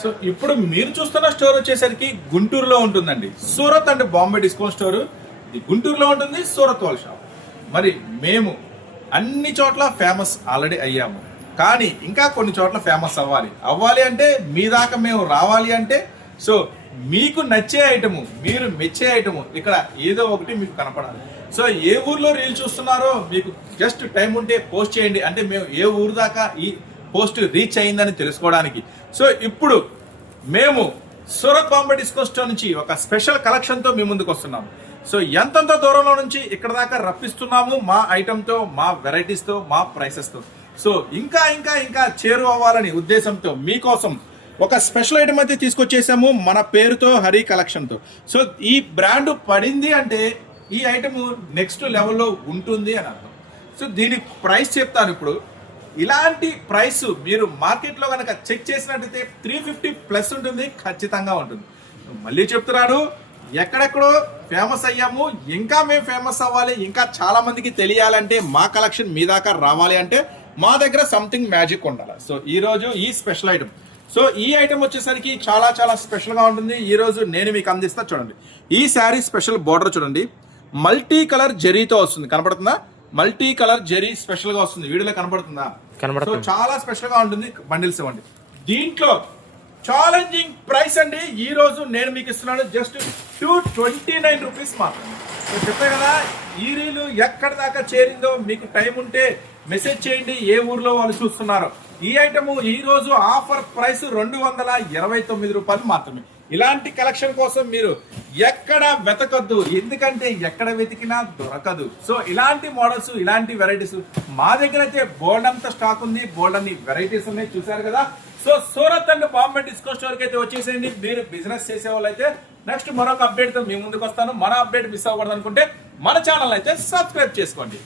So ఇప్పుడు మీరు చూస్తున్న స్టోర్ వచ్చేసరికి గుంటూరులో ఉంటుందండి. Surat and Bombay discount store. ఇది గుంటూరులో ఉంటుంది సూరత్ వాళ్ళ షాప్. మరి మేము అన్ని చోట్ల ఫేమస్ ఆల్రెడీ అయ్యాము. కానీ ఇంకా కొన్ని చోట్ల ఫేమస్ అవ్వాలి. అవ్వాలి అంటే మీ దాకా మేము రావాలి అంటే సో మీకు నచ్చే ఐటము మీరు మెచ్చే ఐటము ఇక్కడ ఏదో ఒకటి మీకు కనపడాలి. సో ఏ ఊర్లో రీల్ చూస్తున్నారో మీకు జస్ట్ టైం ఉంటే పోస్ట్ చేయండి. అంటే మేము ఏ ఊరు దాకా ఈ పోస్ట్ రీచ్ అయిందని తెలుసుకోవడానికి. సో ఇప్పుడు మేము సూరత్ బాంబే డిస్కో స్టోర్ నుంచి ఒక స్పెషల్ కలెక్షన్తో మీ ముందుకు వస్తున్నాము సో ఎంతంత దూరంలో నుంచి ఇక్కడ దాకా రప్పిస్తున్నాము మా ఐటమ్తో మా వెరైటీస్తో మా ప్రైసెస్తో. సో ఇంకా ఇంకా ఇంకా చేరువ అవ్వాలని ఉద్దేశంతో మీకోసం ఒక స్పెషల్ ఐటమ్ అయితే తీసుకొచ్చేసాము మన పేరుతో హరి కలెక్షన్తో. సో ఈ బ్రాండ్ పడింది అంటే ఈ ఐటమ్ నెక్స్ట్ లెవెల్లో ఉంటుంది అని అర్థం. సో దీని ప్రైస్ చెప్తాను ఇప్పుడు. ఇలాంటి ప్రైస్ మీరు మార్కెట్లో కనుక చెక్ చేసినట్టయితే త్రీ ఫిఫ్టీ ప్లస్ ఉంటుంది ఖచ్చితంగా ఉంటుంది. మళ్ళీ చెప్తున్నాను ఎక్కడెక్కడో ఫేమస్ అయ్యాము ఇంకా మేము ఫేమస్ అవ్వాలి ఇంకా చాలా మందికి తెలియాలంటే మా కలెక్షన్ మీ దాకా రావాలి అంటే మా దగ్గర సంథింగ్ మ్యాజిక్ ఉండాలి. సో ఈ రోజు ఈ స్పెషల్ ఐటమ్ సో ఈ ఐటమ్ వచ్చేసరికి చాలా చాలా స్పెషల్గా ఉంటుంది. ఈ రోజు నేను మీకు అందిస్తా చూడండి. ఈ శారీ స్పెషల్ బోర్డర్ చూడండి. మల్టీ కలర్ జెరీతో వస్తుంది. కనపడుతుందా? మల్టీ కలర్ జెరీ స్పెషల్గా వస్తుంది. వీడియోలో కనపడుతుందా? కనబడుతుంది. సో చాలా స్పెషల్గా ఉంటుంది బండిల్స్ ఇవ్వండి. దీంట్లో ఛాలెంజింగ్ ప్రైస్ అండి. ఈ రోజు నేను మీకు ఇస్తున్నాను just two twenty nine rupees మాత్రమే. సో చెప్పే కదా ఈ రీలు ఎక్కడ దాకా చేరిందో మీకు టైం ఉంటే మెసేజ్ చేయండి. ఏ ఊర్లో వాళ్ళు చూస్తున్నారో. ఈ ఐటమ్ ఈ రోజు ఆఫర్ ప్రైస్ రెండు వందల ఇరవై తొమ్మిది రూపాయలు మాత్రమే. ఇలాంటి కలెక్షన్ కోసం మీరు ఎక్కడ వెతకద్దు. ఎందుకంటే ఎక్కడ వెతికినా దొరకదు. సో ఇలాంటి మోడల్స్ ఇలాంటి వెరైటీస్ మా దగ్గర అయితే బోల్డ్ అంత స్టాక్ ఉంది. బోల్డ్ అన్ని వెరైటీస్ ఉన్నాయి. చూసారు కదా? So Surat and Bombay disco store అయితే వచ్చేసేయండి. మీరు బిజినెస్ చేసే వాళ్ళు అయితే నెక్స్ట్ మరొక అప్డేట్తో మీ ముందుకు వస్తాను. మన అప్డేట్ మిస్ అవ్వకూడదు అనుకుంటే మన ఛానల్ అయితే సబ్స్క్రైబ్ చేసుకోండి.